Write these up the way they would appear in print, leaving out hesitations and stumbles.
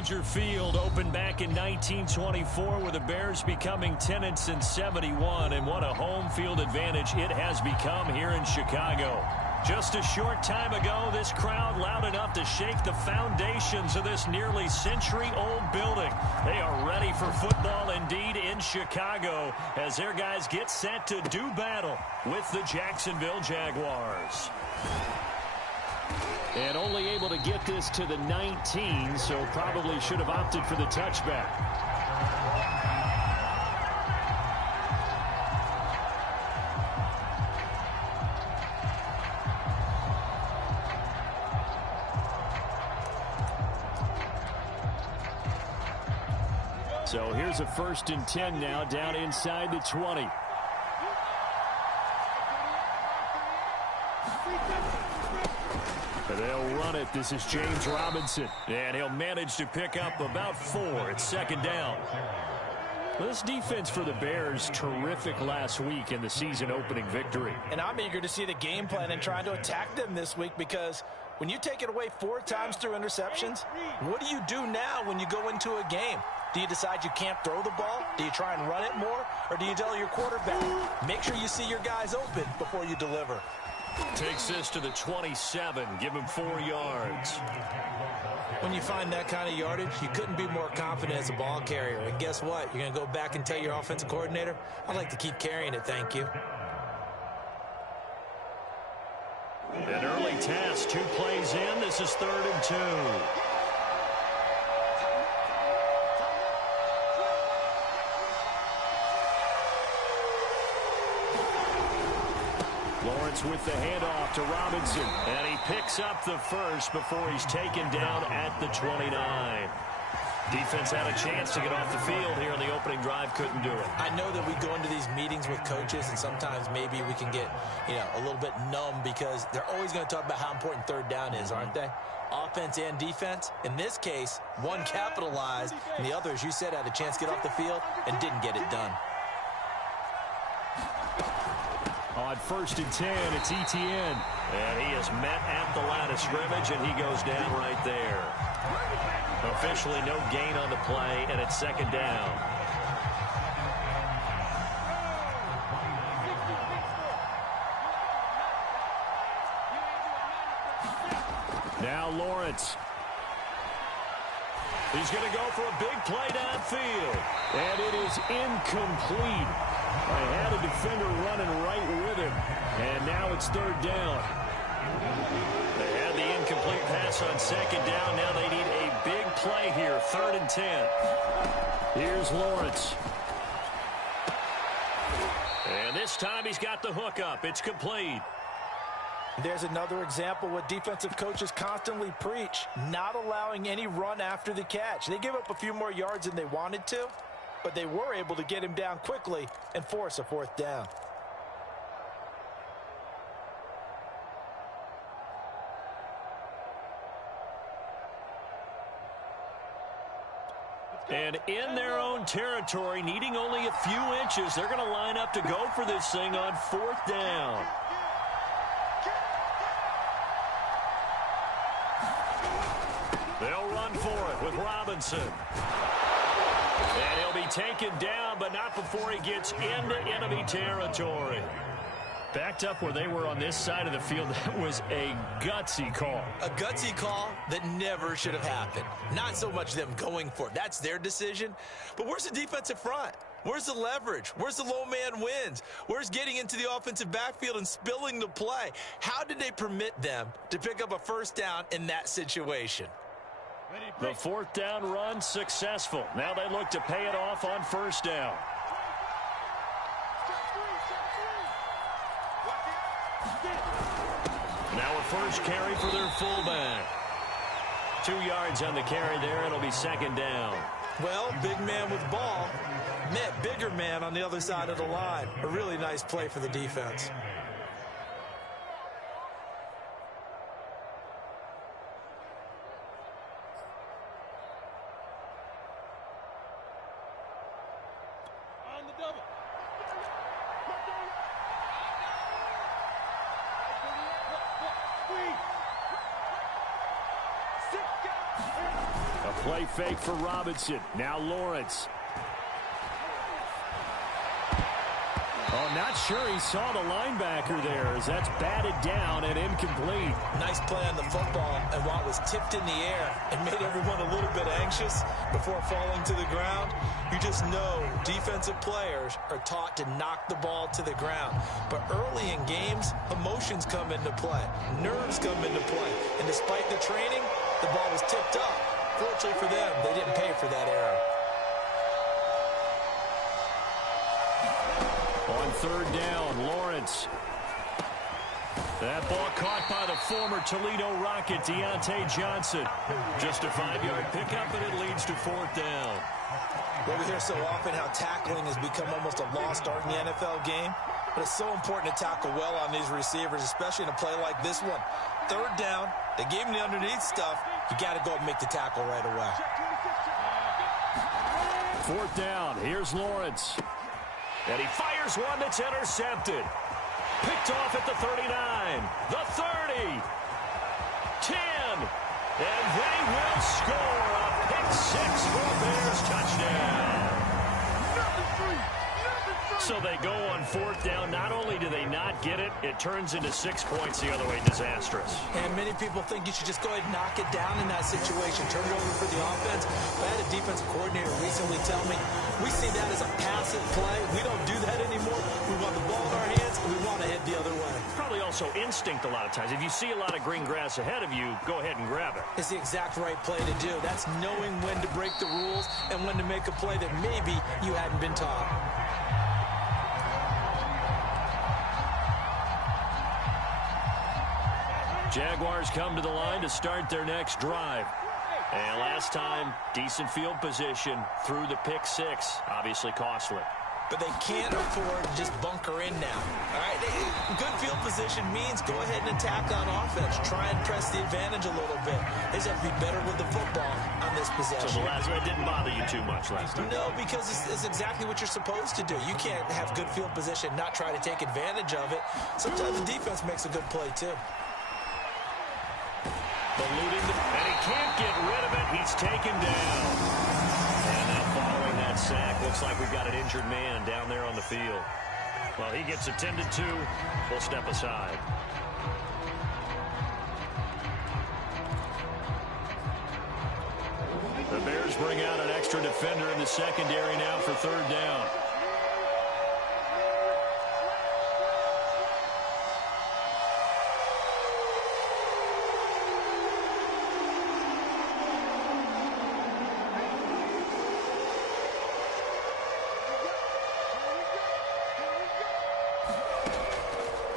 Soldier Field opened back in 1924 with the Bears becoming 10-71, and what a home field advantage it has become here in Chicago. Just a short time ago, this crowd loud enough to shake the foundations of this nearly century-old building. They are ready for football indeed in Chicago as their guys get set to do battle with the Jacksonville Jaguars. And only able to get this to the 19, so probably should have opted for the touchback. So here's a 1st and 10 now down inside the 20. They'll run it. This is James Robinson. And he'll manage to pick up about 4. It's 2nd down. Well, this defense for the Bears, terrific last week in the season-opening victory. And I'm eager to see the game plan and trying to attack them this week, because when you take it away 4 times through interceptions, what do you do now when you go into a game? Do you decide you can't throw the ball? Do you try and run it more? Or do you tell your quarterback, make sure you see your guys open before you deliver? Takes this to the 27. Give him 4 yards. When you find that kind of yardage, you couldn't be more confident as a ball carrier. And guess what? You're going to go back and tell your offensive coordinator, I'd like to keep carrying it, thank you. An early task, 2 plays in. This is 3rd and 2. Lawrence with the handoff to Robinson, and he picks up the first before he's taken down at the 29. Defense had a chance to get off the field here in the opening drive, couldn't do it. I know that we go into these meetings with coaches, and sometimes maybe we can get, a little bit numb, because they're always going to talk about how important 3rd down is, aren't they? Offense and defense. In this case, one capitalized, and the other, as you said, had a chance to get off the field and didn't get it done. On 1st and 10, it's Etienne. And he is met at the line of scrimmage, and he goes down right there. Officially no gain on the play, and it's 2nd down. Now Lawrence. He's going to go for a big play downfield. And it is incomplete. I had a defender running right with him. And now it's 3rd down. They had the incomplete pass on 2nd down. Now they need a big play here. 3rd and 10. Here's Lawrence. And this time he's got the hook up. It's complete. There's another example what defensive coaches constantly preach, not allowing any run after the catch. They give up a few more yards than they wanted to, but they were able to get him down quickly and force a 4th down. And in their own territory, needing only a few inches, they're going to line up to go for this thing on 4th down. They'll run for it with Robinson. And he'll be taken down, but not before he gets into enemy territory. Backed up where they were on this side of the field, that was a gutsy call. A gutsy call that never should have happened. Not so much them going for it. That's their decision. But where's the defensive front? Where's the leverage? Where's the low man wins? Where's getting into the offensive backfield and spilling the play? How did they permit them to pick up a 1st down in that situation? The 4th down run successful. Now they look to pay it off on 1st down. Now a first carry for their fullback. 2 yards on the carry there. It'll be 2nd down. Well, big man with ball met bigger man on the other side of the line. A really nice play for the defense. Play fake for Robinson. Now Lawrence. Oh, not sure he saw the linebacker there as that's batted down and incomplete. Nice play on the football, and while it was tipped in the air, it made everyone a little bit anxious before falling to the ground. You just know defensive players are taught to knock the ball to the ground. But early in games, emotions come into play. Nerves come into play. And despite the training, the ball was tipped up. Fortunately for them, they didn't pay for that error. On third down, Lawrence. That ball caught by the former Toledo Rocket, Deontay Johnson. Just a 5-yard pickup, and it leads to fourth down. Well, we hear so often how tackling has become almost a lost art in the NFL game. But it's so important to tackle well on these receivers, especially in a play like this one. Third down, they gave him the underneath stuff. You got to go and make the tackle right away. Fourth down, here's Lawrence. And he fires one that's intercepted. Picked off at the 39, the 30, 10, and they will score a pick six for a Bears touchdown. So they go on fourth down. Not only do they not get it, it turns into 6 points the other way. Disastrous. And many people think you should just go ahead and knock it down in that situation. Turn it over for the offense. But I had a defensive coordinator recently tell me, we see that as a passive play. We don't do that anymore. We want the ball in our hands, and we want to head the other way. Probably also instinct a lot of times. If you see a lot of green grass ahead of you, go ahead and grab it. It's the exact right play to do. That's knowing when to break the rules and when to make a play that maybe you hadn't been taught. Jaguars come to the line to start their next drive. And last time, decent field position through the pick six. Obviously costly. But they can't afford to just bunker in now. All right, good field position means go ahead and attack on offense. Try and press the advantage a little bit. They just have to be better with the football on this possession. So the last one didn't bother you too much last time? No, because it's exactly what you're supposed to do. You can't have good field position, not try to take advantage of it. Sometimes the defense makes a good play, too. Eluding and he can't get rid of it. He's taken down. And now following that sack, looks like we've got an injured man down there on the field. Well, he gets attended to. We'll step aside. The Bears bring out an extra defender in the secondary now for third down.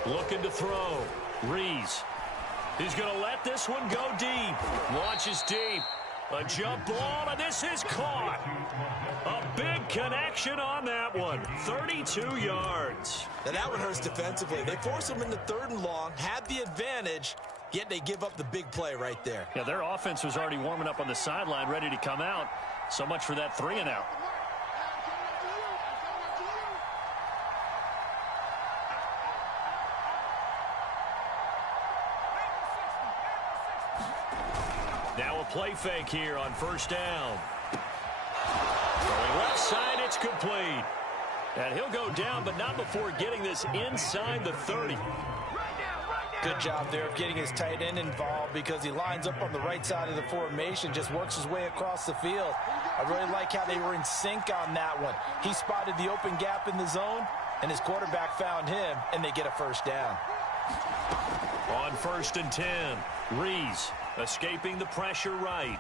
Looking to throw. Rees. He's going to let this one go deep. Launches deep. A jump ball, and this is caught. A big connection on that one. 32 yards. Now that one hurts defensively. They force him into third and long, had the advantage, yet they give up the big play right there. Yeah, their offense was already warming up on the sideline, ready to come out. So much for that 3-and-out. Now a play fake here on first down. Going left side, it's complete. And he'll go down, but not before getting this inside the 30. Good job there of getting his tight end involved because he lines up on the right side of the formation, just works his way across the field. I really like how they were in sync on that one. He spotted the open gap in the zone, and his quarterback found him, and they get a first down. On 1st and 10, Rees escaping the pressure right.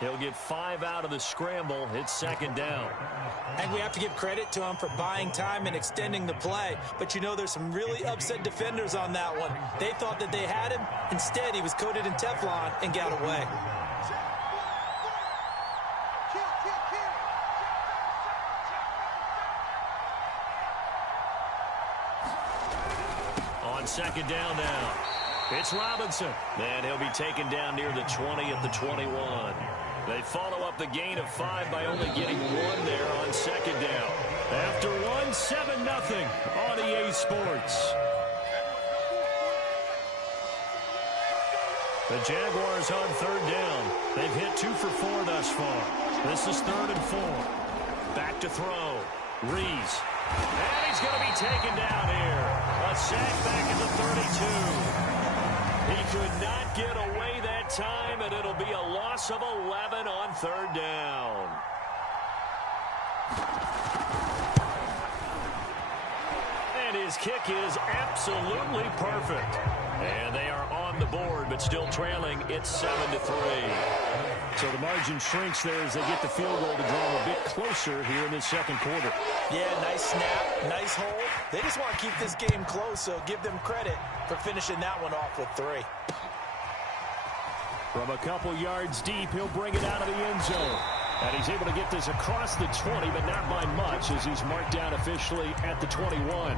He'll get 5 out of the scramble. It's second down. And we have to give credit to him for buying time and extending the play. But you know, there's some really upset defenders on that one. They thought that they had him. Instead, he was coated in Teflon and got away. On second down now, it's Robinson. And he'll be taken down near the 20 at the 21. They follow up the gain of 5 by only getting 1 there on second down. After 1, 7-0 on EA Sports. The Jaguars on third down. They've hit 2 for 4 thus far. This is 3rd and 4. Back to throw. Rees. And he's going to be taken down here. A sack back at the 32. He could not get away that time, and it'll be a loss of 11 on 3rd down. And his kick is absolutely perfect. And they are on the board, but still trailing. It's 7-3. So the margin shrinks there as they get the field goal to draw them a bit closer here in this second quarter. Yeah, nice snap, nice hold. They just want to keep this game close, so give them credit for finishing that one off with 3. From a couple yards deep, he'll bring it out of the end zone. And he's able to get this across the 20, but not by much, as he's marked down officially at the 21.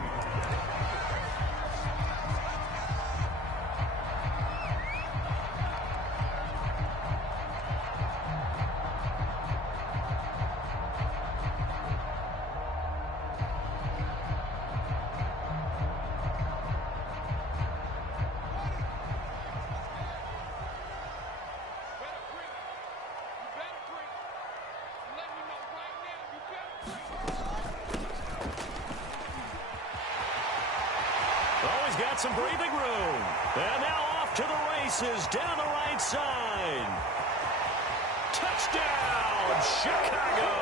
Got some breathing room. And now off to the races down the right side. Touchdown, Chicago.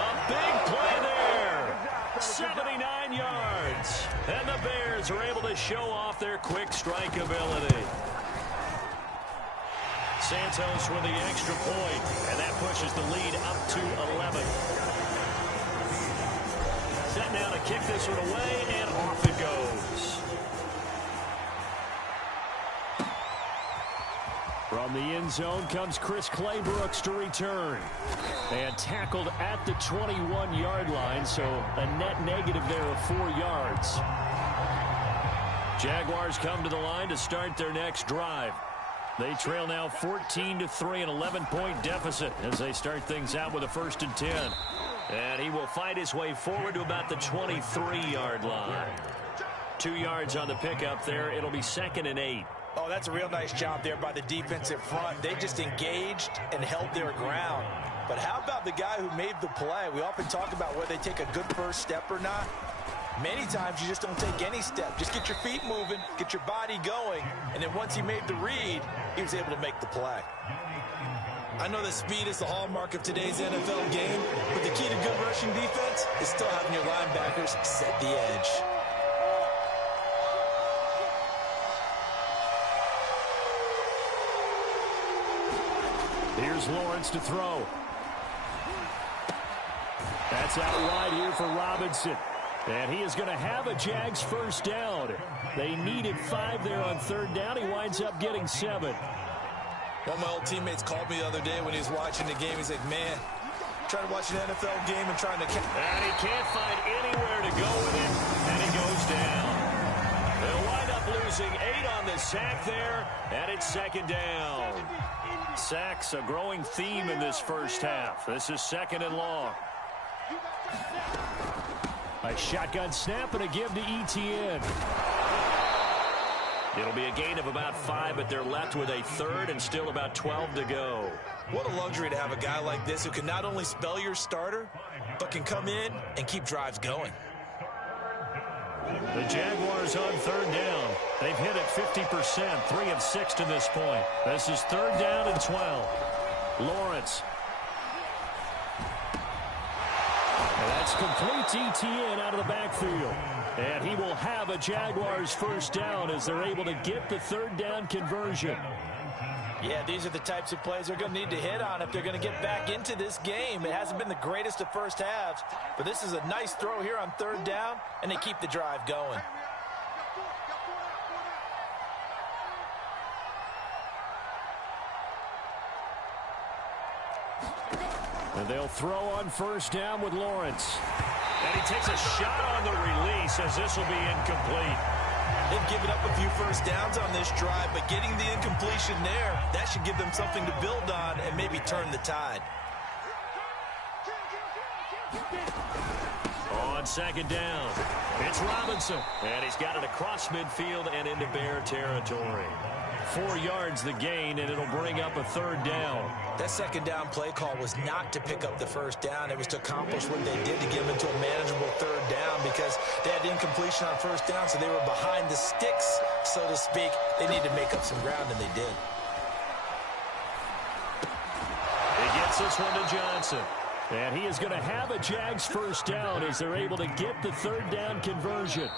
A big play there. 79 yards. And the Bears are able to show off their quick strike ability. Santos with the extra point, and that pushes the lead up to 11. Set now to kick this one away, and off it goes. From the end zone comes Chris Claybrooks to return. And tackled at the 21-yard line, so a net negative there of 4 yards. Jaguars come to the line to start their next drive. They trail now 14-3, an 11-point deficit as they start things out with a 1st and 10. And he will fight his way forward to about the 23-yard line. 2 yards on the pickup there. It'll be 2nd and 8. Oh, that's a real nice job there by the defensive front. They just engaged and held their ground. But how about the guy who made the play? We often talk about whether they take a good first step or not. Many times you just don't take any step. Just get your feet moving, get your body going, and then once he made the read, he was able to make the play. I know that speed is the hallmark of today's NFL game, but the key to good rushing defense is still having your linebackers set the edge. Here's Lawrence to throw. That's out wide here for Robinson. And he is going to have a Jags 1st down. They needed 5 there on 3rd down. He winds up getting 7. One of my old teammates called me the other day when he was watching the game. He's like, man, trying to watch an NFL game and trying to... And he can't find anywhere to go with it, and he goes down. They'll wind up losing 8 on the sack there, and it's 2nd down. Sacks a growing theme in this first half. This is 2nd and long. A shotgun snap and a give to Etienne. It'll be a gain of about 5, but they're left with a 3rd and still about 12 to go. What a luxury to have a guy like this who can not only spell your starter, but can come in and keep drives going. The Jaguars on 3rd down. They've hit it 50%, 3 of 6 to this point. This is 3rd down and 12. Lawrence. And that's complete to Etienne out of the backfield. And he will have a Jaguars 1st down as they're able to get the 3rd down conversion. Yeah, these are the types of plays they're going to need to hit on if they're going to get back into this game. It hasn't been the greatest of first halves, but this is a nice throw here on 3rd down, and they keep the drive going. And they'll throw on 1st down with Lawrence. And he takes a shot on the release as this will be incomplete. They've given up a few 1st downs on this drive, but getting the incompletion there, that should give them something to build on and maybe turn the tide. On 2nd down, it's Robinson. And he's got it across midfield and into Bear territory. 4 yards the gain, and it'll bring up a 3rd down. That 2nd down play call was not to pick up the 1st down. It was to accomplish what they did, to get them into a manageable 3rd down, because they had incompletion on 1st down, so they were behind the sticks, so to speak. They needed to make up some ground, and they did. He gets this one to Johnson. And he is going to have a Jags 1st down as they're able to get the 3rd down conversion.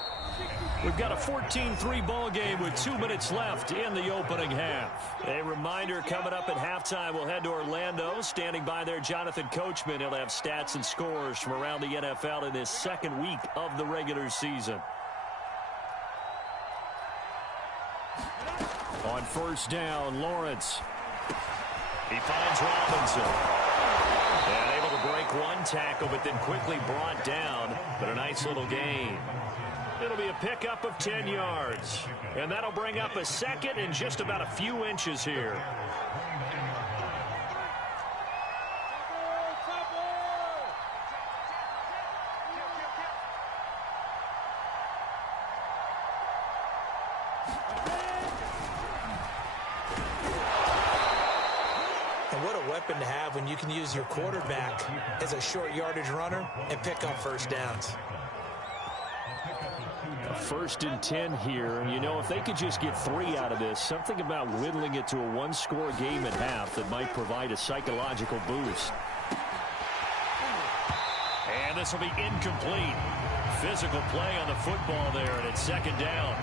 We've got a 14-3 ball game with 2 minutes left in the opening half. A reminder, coming up at halftime, we'll head to Orlando. Standing by there, Jonathan Coachman. He'll have stats and scores from around the NFL in his 2nd week of the regular season. On 1st down, Lawrence. He finds Robinson. And able to break one tackle, but then quickly brought down. But a nice little gain. It'll be a pickup of 10 yards. And that'll bring up a 2nd and just about a few inches here. And what a weapon to have when you can use your quarterback as a short yardage runner and pick up 1st downs. 1st and 10 here, and you know, if they could just get 3 out of this, something about whittling it to a 1-score game at half that might provide a psychological boost. And this will be incomplete. Physical play on the football there, and it's 2nd down.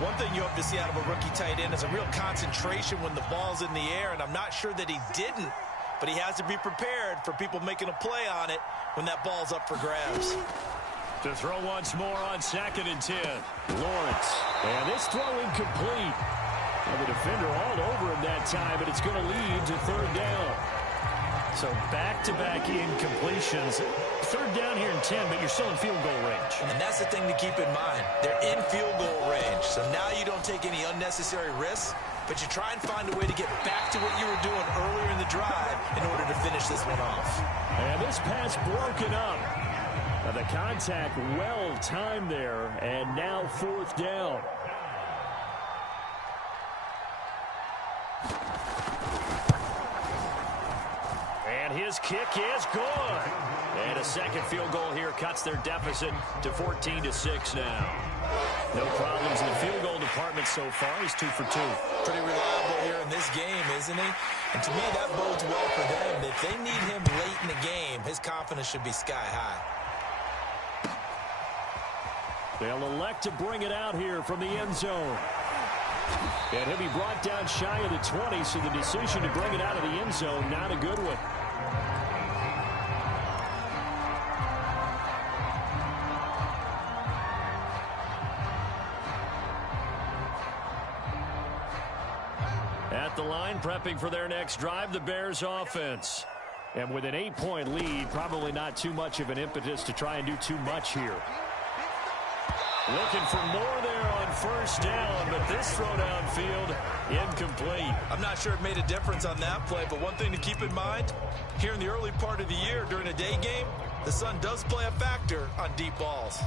One thing you hope to see out of a rookie tight end is a real concentration when the ball's in the air, and I'm not sure that he didn't, but he has to be prepared for people making a play on it when that ball's up for grabs. To throw once more on 2nd and 10. Lawrence. And this throw incomplete. And the defender all over him that time, but it's going to lead to 3rd down. So back-to-back incompletions. 3rd down here in 10, but you're still in field goal range. And that's the thing to keep in mind. They're in field goal range. So now you don't take any unnecessary risks, but you try and find a way to get back to what you were doing earlier in the drive in order to finish this one off. And this pass broken up. The contact well timed there, and now 4th down. And his kick is good. And a 2nd field goal here cuts their deficit to 14-6 now. No problems in the field goal department so far. He's 2 for 2. Pretty reliable here in this game, isn't he? And to me, that bodes well for them. If they need him late in the game, his confidence should be sky high. They'll elect to bring it out here from the end zone. And he'll be brought down shy of the 20, so the decision to bring it out of the end zone, not a good one. At the line, prepping for their next drive, the Bears offense. And with an 8-point lead, probably not too much of an impetus to try and do too much here. Looking for more there on 1st down, but this throw downfield, incomplete. I'm not sure it made a difference on that play, but one thing to keep in mind, here in the early part of the year during a day game, the sun does play a factor on deep balls.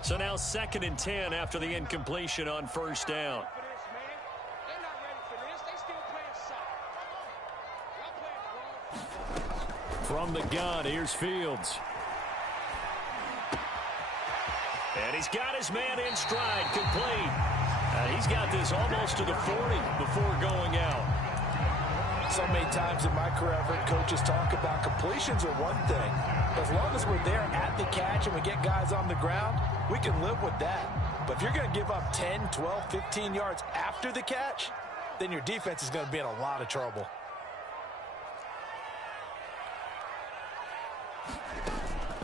So now 2nd and 10 after the incompletion on 1st down. From the gun, here's Fields. And he's got his man in stride, complete. He's got this almost to the 40 before going out. So many times in my career, I've heard coaches talk about completions are one thing. But as long as we're there at the catch and we get guys on the ground, we can live with that. But if you're going to give up 10, 12, 15 yards after the catch, then your defense is going to be in a lot of trouble.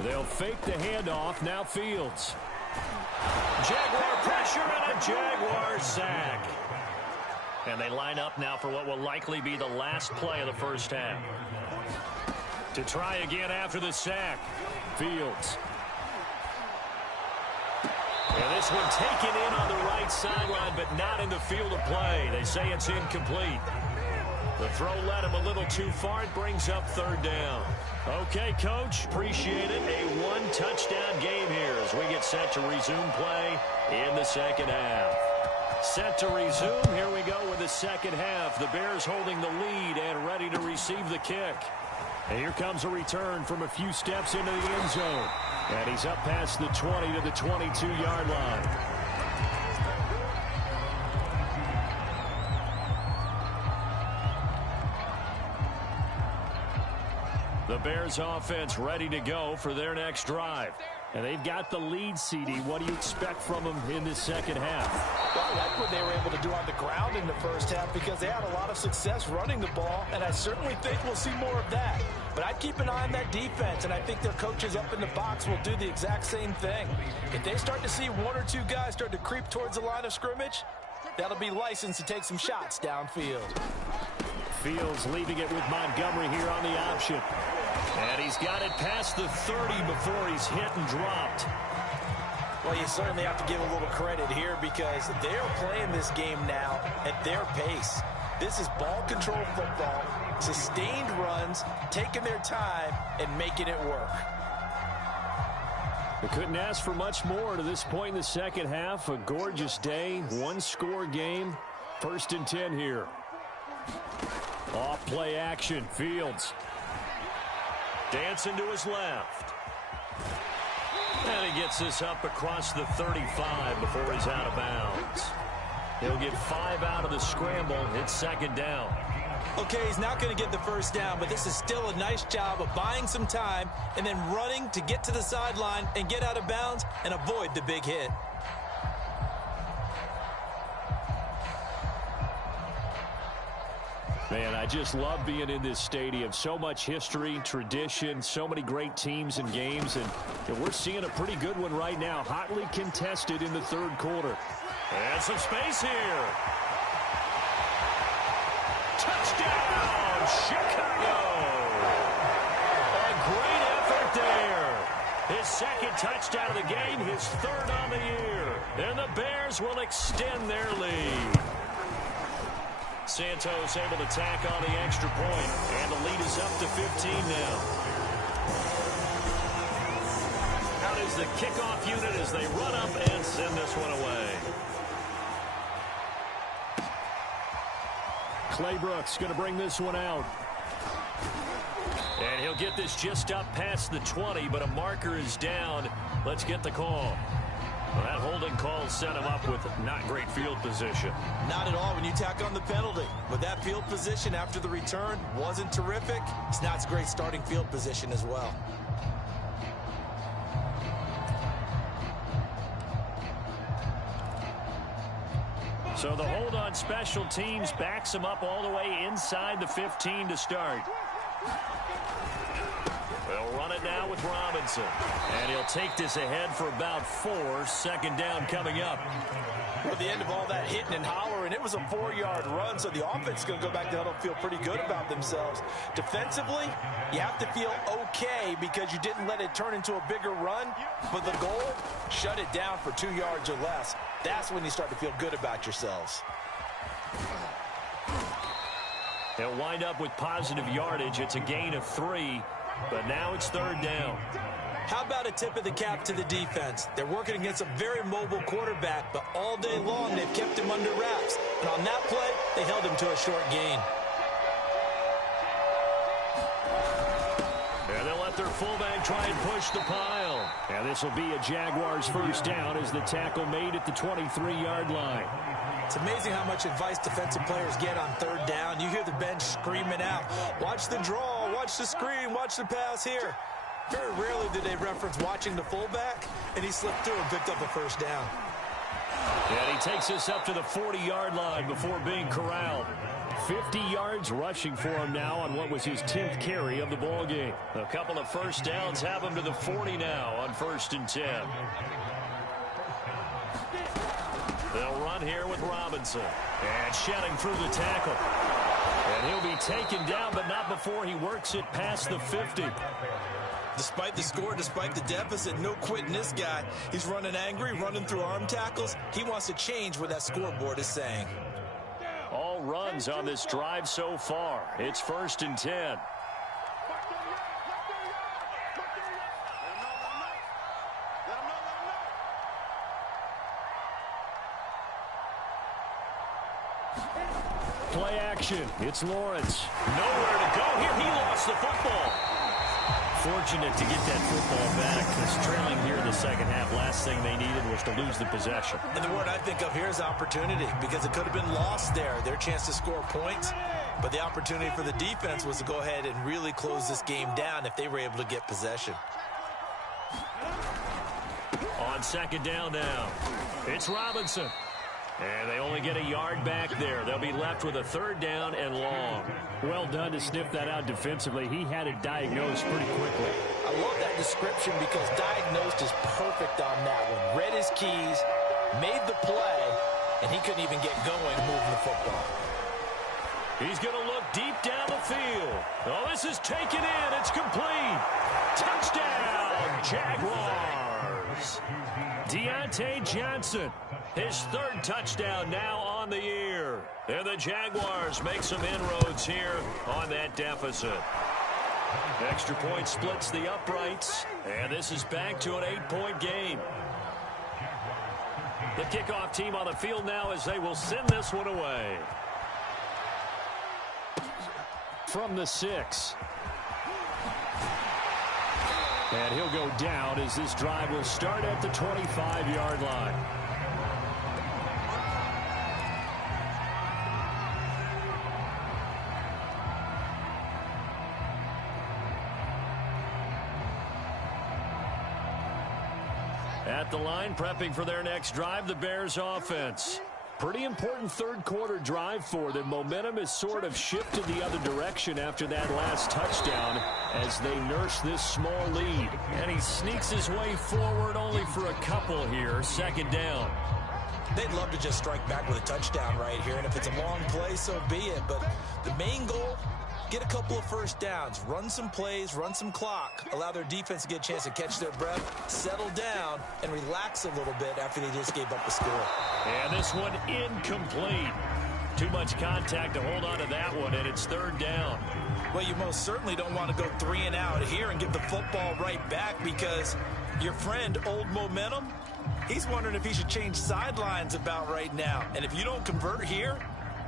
They'll fake the handoff. Now Fields. Jaguar pressure and a Jaguar sack. And they line up now for what will likely be the last play of the 1st half. To try again after the sack. Fields. And this one taken in on the right sideline, but not in the field of play. They say it's incomplete. The throw led him a little too far. It brings up 3rd down. Okay, Coach, appreciate it. A 1-touchdown game here as we get set to resume play in the 2nd half. Set to resume. Here we go with the second half. The Bears holding the lead and ready to receive the kick. And here comes a return from a few steps into the end zone. And he's up past the 20 to the 22-yard line. The Bears offense ready to go for their next drive. And they've got the lead, CD. What do you expect from them in this second half? Well, I like what they were able to do on the ground in the first half because they had a lot of success running the ball, and I certainly think we'll see more of that. But I'd keep an eye on that defense, and I think their coaches up in the box will do the exact same thing. If they start to see one or two guys start to creep towards the line of scrimmage, that'll be licensed to take some shots downfield. Fields leaving it with Montgomery here on the option. And he's got it past the 30 before he's hit and dropped. Well, you certainly have to give a little credit here because they're playing this game now at their pace. This is ball control football, sustained runs, taking their time, and making it work. They couldn't ask for much more to this point in the second half. A gorgeous day, one-score game. 1st and 10 here. Off play action, Fields. Dancing to his left. And he gets this up across the 35 before he's out of bounds. He'll get 5 out of the scramble. It's second down. Okay, he's not going to get the first down, but this is still a nice job of buying some time and then running to get to the sideline and get out of bounds and avoid the big hit. Man, I just love being in this stadium. So much history, tradition, so many great teams and games. And we're seeing a pretty good one right now. Hotly contested in the third quarter. And some space here. Touchdown, Chicago. A great effort there. His second touchdown of the game, his third on the year. And the Bears will extend their lead. Santos able to tack on the extra point, and the lead is up to 15 now. Out is the kickoff unit as they run up and send this one away. Claybrook's going to bring this one out. And he'll get this just up past the 20, but a marker is down. Let's get the call. Well, that holding call set him up with not great field position. Not at all when you tack on the penalty. But that field position after the return wasn't terrific. It's not great starting field position as well. So the hold on special teams backs him up all the way inside the 15 to start. They'll run it now with Robinson. And he'll take this ahead for about 4. Second down coming up. At the end of all that hitting and hollering, it was a 4-yard run, so the offense is going to go back to huddle, feel pretty good about themselves. Defensively, you have to feel okay because you didn't let it turn into a bigger run, but the goal, shut it down for 2 yards or less. That's when you start to feel good about yourselves. They'll wind up with positive yardage. It's a gain of 3. But now it's third down. How about a tip of the cap to the defense? They're working against a very mobile quarterback, but all day long they've kept him under wraps. And on that play, they held him to a short gain. And they'll let their fullback try and push the pile. And this will be a Jaguars first down as the tackle made at the 23-yard line. It's amazing how much advice defensive players get on third down. You hear the bench screaming out, watch the draw, watch the screen, watch the pass here. Very rarely do they reference watching the fullback, and he slipped through and picked up a first down. And he takes us up to the 40-yard line before being corralled. 50 yards rushing for him now on what was his 10th carry of the ball game. A couple of first downs have him to the 40 now on 1st and 10. They'll run here with Robinson. And shedding through the tackle. And he'll be taken down, but not before he works it past the 50. Despite the score, despite the deficit, no quitting this guy. He's running angry, running through arm tackles. He wants to change what that scoreboard is saying. All runs on this drive so far. It's 1st and 10. possession. It's Lawrence. Nowhere to go here. He lost the football. Fortunate to get that football back, because trailing here in the second half, last thing they needed was to lose the possession. And the word I think of here is opportunity, because it could have been lost there, their chance to score points. But the opportunity for the defense was to go ahead and really close this game down if they were able to get possession. On second down now, it's Robinson. And they only get a yard back there. They'll be left with a third down and long. Well done to sniff that out defensively. He had it diagnosed pretty quickly. I love that description, because diagnosed is perfect on that one. Read his keys, made the play, and he couldn't even get going moving the football. He's going to look deep down the field. Oh, this is taken in. It's complete. Touchdown, Jaguars. Deontay Johnson, his third touchdown now on the year. And the Jaguars make some inroads here on that deficit. Extra point splits the uprights, and this is back to an 8-point game. The kickoff team on the field now as they will send this one away. From the 6. And he'll go down as this drive will start at the 25-yard line. At the line, prepping for their next drive, the Bears offense. Pretty important third-quarter drive for them. Momentum has sort of shifted the other direction after that last touchdown as they nurse this small lead. And he sneaks his way forward only for a couple here. Second down. They'd love to just strike back with a touchdown right here, and if it's a long play, so be it. But the main goal, get a couple of first downs, run some plays, run some clock, allow their defense to get a chance to catch their breath, settle down, and relax a little bit after they just gave up the score. And this one incomplete. Too much contact to hold on to that one, and it's third down. Well, you most certainly don't want to go 3 and out here and give the football right back, because your friend, Old Momentum, he's wondering if he should change sidelines about right now. And if you don't convert here,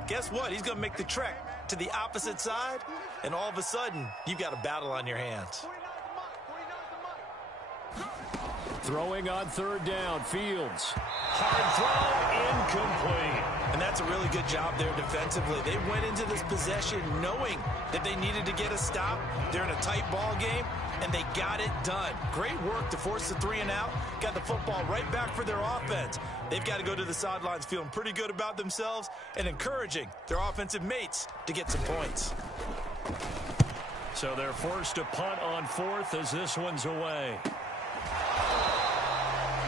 guess what? He's going to make the trek to the opposite side, and all of a sudden, you've got a battle on your hands. Throwing on third down, Fields. Hard throw, incomplete. And that's a really good job there defensively. They went into this possession knowing that they needed to get a stop. They're in a tight ball game, and they got it done. Great work to force the 3 and out. Got the football right back for their offense. They've got to go to the sidelines feeling pretty good about themselves and encouraging their offensive mates to get some points. So they're forced to punt on fourth as this one's away.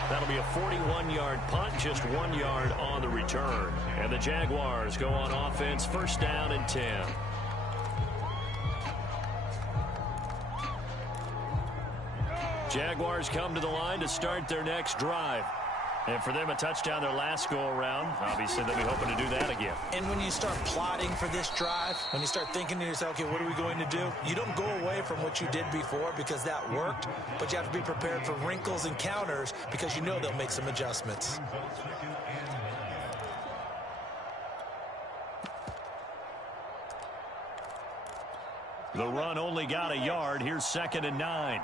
That'll be a 41-yard punt, just 1 yard on the return. And the Jaguars go on offense, first down and 10. Jaguars come to the line to start their next drive. And for them, a touchdown their last go-around. Obviously, they'll be hoping to do that again. And when you start plotting for this drive, when you start thinking to yourself, okay, what are we going to do? You don't go away from what you did before because that worked, but you have to be prepared for wrinkles and counters because you know they'll make some adjustments. The run only got a yard. Here's 2nd and 9.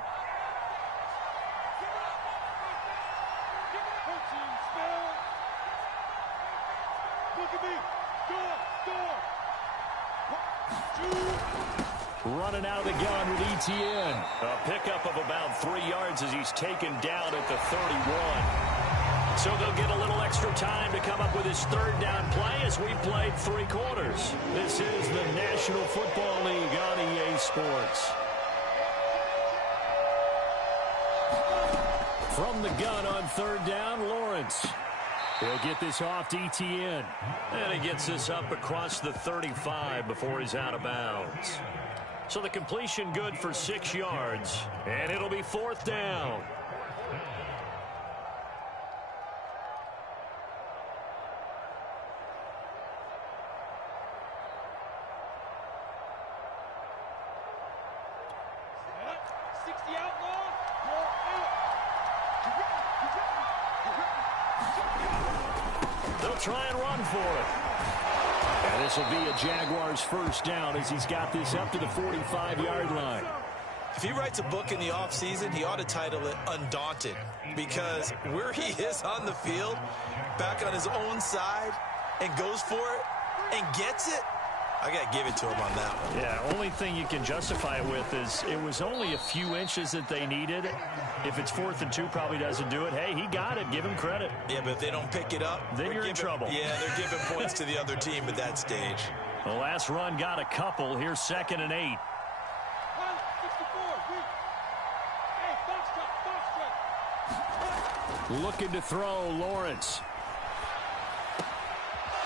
Running out of the gun with ETN. A pickup of about 3 yards as he's taken down at the 31. So they'll get a little extra time to come up with his third down play as we played 3 quarters. This is the National Football League on EA Sports. From the gun on third down, Lawrence. He'll get this off to ETN. And he gets this up across the 35 before he's out of bounds. So the completion good for 6 yards. And it'll be 4th down. They'll try and run for it. And this will be a Jaguars first down as he's got this up to the 45-yard line. If he writes a book in the offseason, he ought to title it Undaunted, because where he is on the field, back on his own side, and goes for it and gets it, I got to give it to him on that one. Yeah, only thing you can justify it with is it was only a few inches that they needed. If it's 4th and 2, probably doesn't do it. Hey, he got it. Give him credit. Yeah, but if they don't pick it up, then you're in trouble. Yeah, they're giving points to the other team at that stage. The last run got a couple. Here's 2nd and 8. Looking to throw, Lawrence.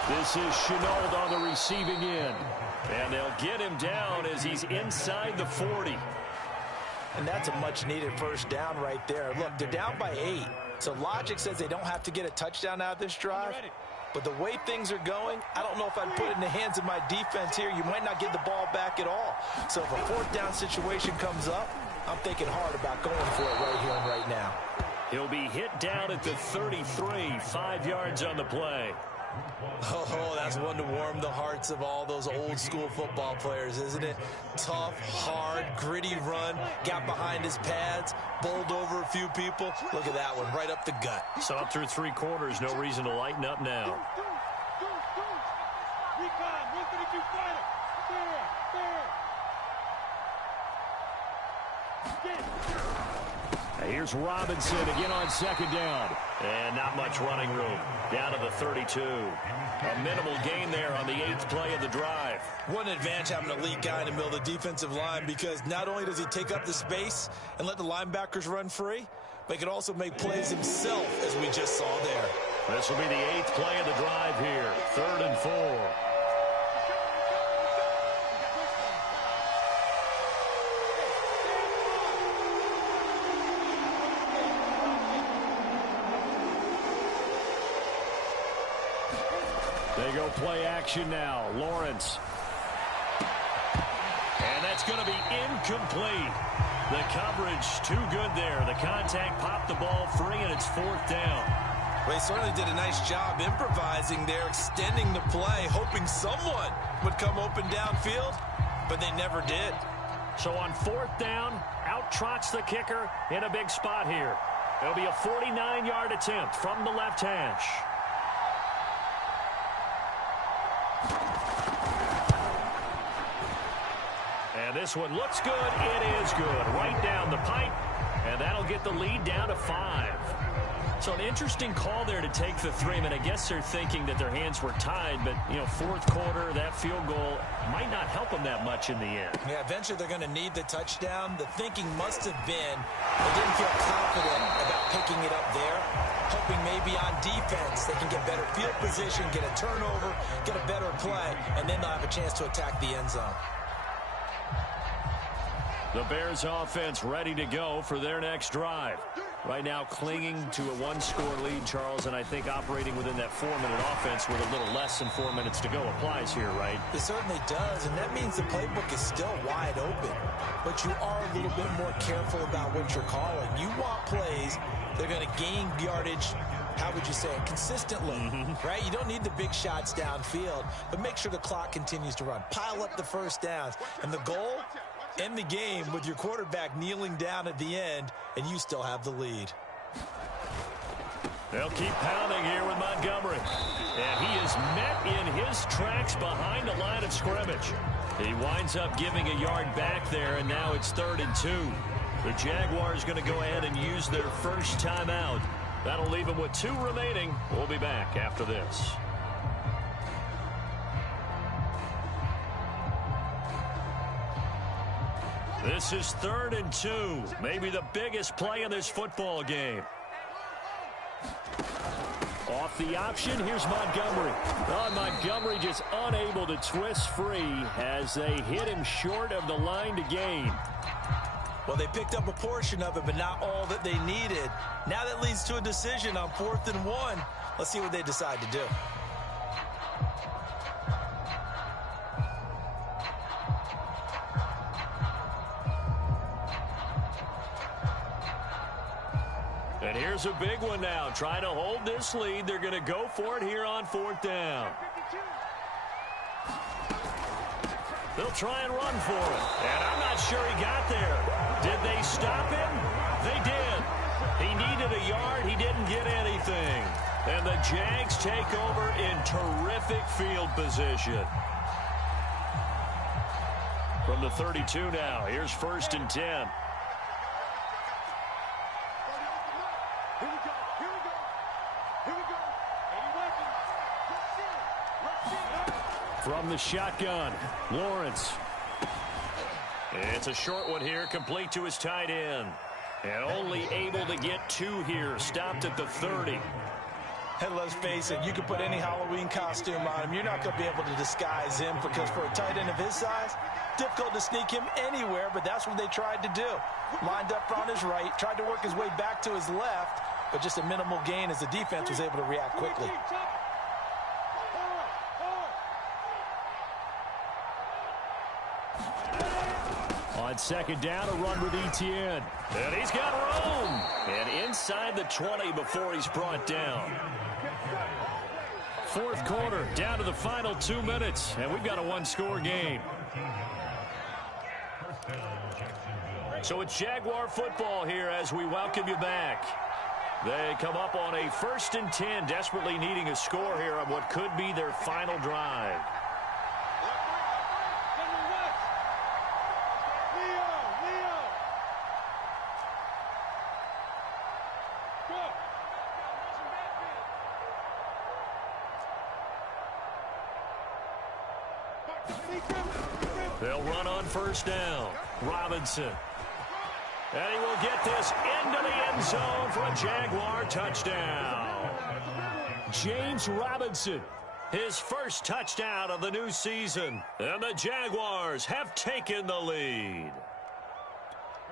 This is Chenault on the receiving end. And they'll get him down as he's inside the 40. And that's a much-needed first down right there. Look, they're down by 8. So logic says they don't have to get a touchdown out of this drive. But the way things are going, I don't know if I'd put it in the hands of my defense here. You might not get the ball back at all. So if a 4th down situation comes up, I'm thinking hard about going for it right here and right now. He'll be hit down at the 33, 5 yards on the play. Oh, that's one to warm the hearts of all those old school football players, isn't it? Tough, hard, gritty run, got behind his pads, bowled over a few people. Look at that one, right up the gut. So up through 3 quarters, no reason to lighten up now. Here's Robinson again on 2nd down. And not much running room. Down to the 32. A minimal gain there on the 8th play of the drive. What an advantage having an elite guy in the middle of the defensive line, because not only does he take up the space and let the linebackers run free, but he can also make plays himself, as we just saw there. This will be the 8th play of the drive here. 3rd and 4. They go play action now. Lawrence. And that's going to be incomplete. The coverage too good there. The contact popped the ball free, and it's 4th down. Well, he certainly did a nice job improvising there, extending the play, hoping someone would come open downfield, but they never did. So on 4th down, out trots the kicker in a big spot here. It'll be a 49-yard attempt from the left hash. And this one looks good. It is good. Right down the pipe. And that'll get the lead down to 5. So an interesting call there to take the 3. I mean, I guess they're thinking that their hands were tied, but, you know, 4th quarter, that field goal might not help them that much in the end. Yeah, eventually they're going to need the touchdown. The thinking must have been they didn't feel confident about picking it up there, hoping maybe on defense they can get better field position, get a turnover, get a better play, and then they'll have a chance to attack the end zone. The Bears offense ready to go for their next drive. Right now clinging to a 1-score lead, Charles, and I think operating within that 4-minute offense with a little less than 4 minutes to go applies here, right? It certainly does, and that means the playbook is still wide open. But you are a little bit more careful about what you're calling. You want plays that are going to gain yardage, how would you say it, consistently, right? You don't need the big shots downfield, but make sure the clock continues to run. Pile up the first downs, and the goal, end the game with your quarterback kneeling down at the end, and you still have the lead. They'll keep pounding here with Montgomery. And he is met in his tracks behind the line of scrimmage. He winds up giving a yard back there, and now it's 3rd and 2. The Jaguars going to go ahead and use their first timeout. That'll leave them with 2 remaining. We'll be back after this. This is 3rd and 2. Maybe the biggest play in this football game. Off the option, here's Montgomery. Oh, Montgomery just unable to twist free as they hit him short of the line to gain. Well, they picked up a portion of it, but not all that they needed. Now that leads to a decision on 4th and 1. Let's see what they decide to do. And here's a big one now. Trying to hold this lead. They're going to go for it here on 4th down. They'll try and run for it. And I'm not sure he got there. Did they stop him? They did. He needed a yard. He didn't get anything. And the Jags take over in terrific field position. From the 32 now, here's 1st and 10. Here we go. Here we go. Here we go. Any weapons? Let's see. From the shotgun, Lawrence. It's a short one here, complete to his tight end. And only able to get 2 here, stopped at the 30. And let's face it, you can put any Halloween costume on him. You're not going to be able to disguise him because for a tight end of his size, difficult to sneak him anywhere, but that's what they tried to do. Lined up on his right, tried to work his way back to his left, but just a minimal gain as the defense was able to react quickly. On 2nd down, a run with Etienne. And he's got room. And inside the 20 before he's brought down. 4th quarter, down to the final 2 minutes. And we've got a 1-score game. So it's Jaguar football here as we welcome you back. They come up on a 1st and 10, desperately needing a score here on what could be their final drive. They'll run on 1st down. Robinson. And he will get this into the end zone for a Jaguar touchdown. James Robinson, his first touchdown of the new season. And the Jaguars have taken the lead.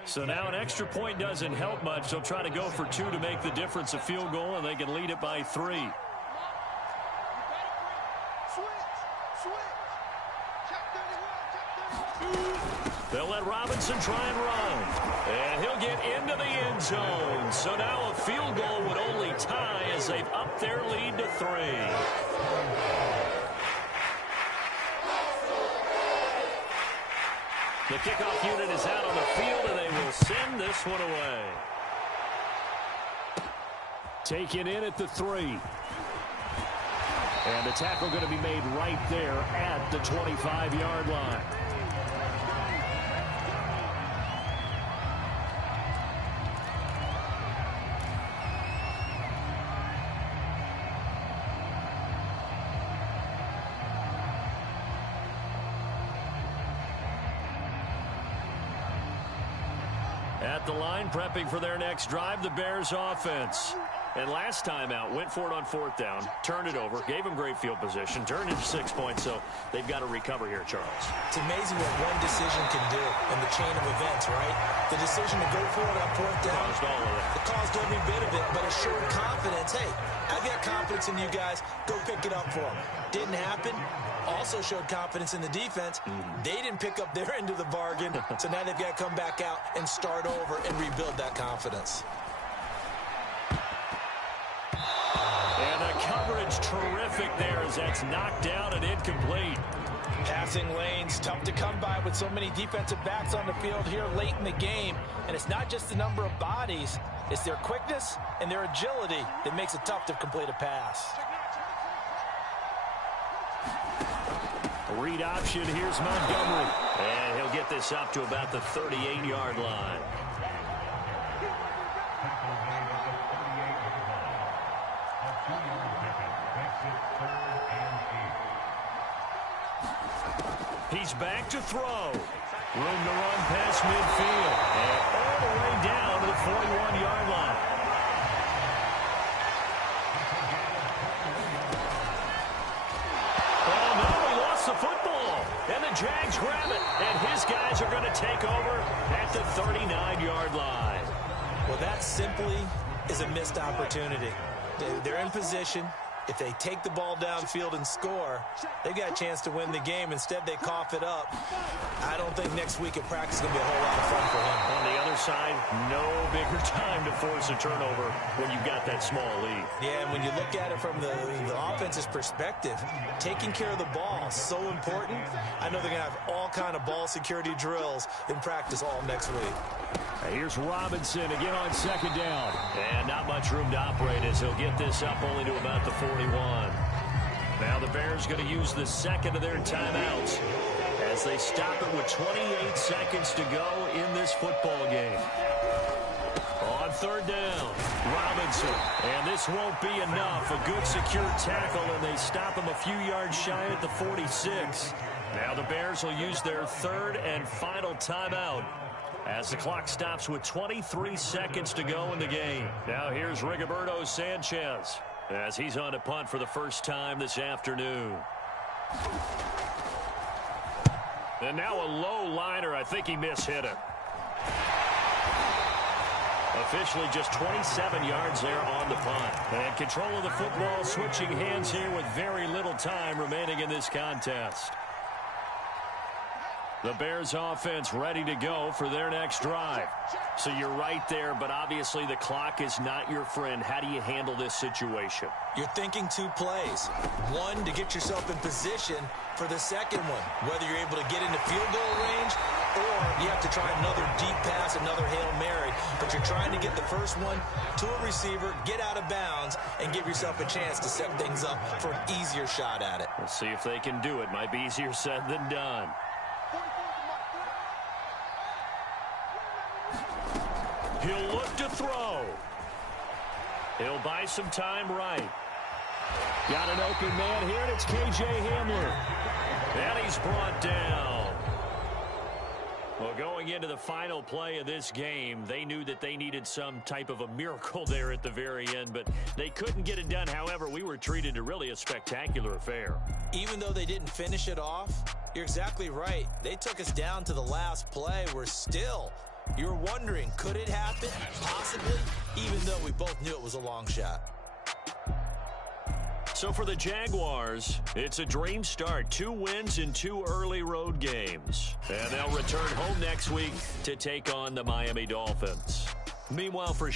So now an extra point doesn't help much. They'll try to go for 2 to make the difference a field goal, and they can lead it by 3. They'll let Robinson try and run. And he'll get into the end zone. So now a field goal would only tie as they've upped their lead to 3. The kickoff unit is out on the field, and they will send this one away. Taken in at the 3. And the tackle going to be made right there at the 25-yard line. At the line, prepping for their next drive, the Bears offense. And last time out, went for it on 4th down, turned it over, gave them great field position, turned into 6 points, so they've got to recover here, Charles. It's amazing what one decision can do in the chain of events, right? The decision to go for it on 4th down. Caused all of that. It caused every bit of it, but it showed confidence. Hey, I've got confidence in you guys. Go pick it up for them. Didn't happen. Also showed confidence in the defense. They didn't pick up their end of the bargain, so now they've got to come back out and start over and rebuild that confidence. And the coverage terrific there as that's knocked down and incomplete. Passing lanes, tough to come by with so many defensive backs on the field here late in the game. And it's not just the number of bodies, it's their quickness and their agility that makes it tough to complete a pass. Read option, here's Montgomery. And he'll get this up to about the 38-yard line. He's back to throw. Room to run past midfield. And all the way down to the 41-yard line. Oh, no, he lost the football. And the Jags grab it. And his guys are going to take over at the 39-yard line. Well, that simply is a missed opportunity. They're in position. If they take the ball downfield and score, they've got a chance to win the game. Instead, they cough it up. I don't think next week at practice is going to be a whole lot of fun for him. On the other side, no bigger time to force a turnover when you've got that small lead. Yeah, and when you look at it from the offense's perspective, taking care of the ball is so important. I know they're going to have all kind of ball security drills in practice all next week. Here's Robinson again on second down. And not much room to operate as he'll get this up only to about the 41. Now the Bears going to use the second of their timeouts as they stop it with 28 seconds to go in this football game. On third down, Robinson. And this won't be enough. A good secure tackle, and they stop him a few yards shy at the 46. Now the Bears will use their third and final timeout as the clock stops with 23 seconds to go in the game. Now here's Rigoberto Sanchez as he's on a punt for the first time this afternoon. And now a low liner. I think he mishit it. Officially just 27 yards there on the punt. And control of the football switching hands here with very little time remaining in this contest. The Bears offense ready to go for their next drive. So you're right there, but obviously the clock is not your friend. How do you handle this situation? You're thinking two plays. One, to get yourself in position for the second one, whether you're able to get into field goal range or you have to try another deep pass, another Hail Mary. But you're trying to get the first one to a receiver, get out of bounds, and give yourself a chance to set things up for an easier shot at it. Let's see if they can do it. Might be easier said than done. He'll look to throw. He'll buy some time right. Got an open man here, and it's K.J. Hamler. And he's brought down. Well, going into the final play of this game, they knew that they needed some type of a miracle there at the very end, but they couldn't get it done. However, we were treated to really a spectacular affair. Even though they didn't finish it off, you're exactly right. They took us down to the last play. We're still... You're wondering, could it happen? Possibly, even though we both knew it was a long shot. So for the Jaguars, it's a dream start. 2 wins in 2 early road games. And they'll return home next week to take on the Miami Dolphins. Meanwhile, for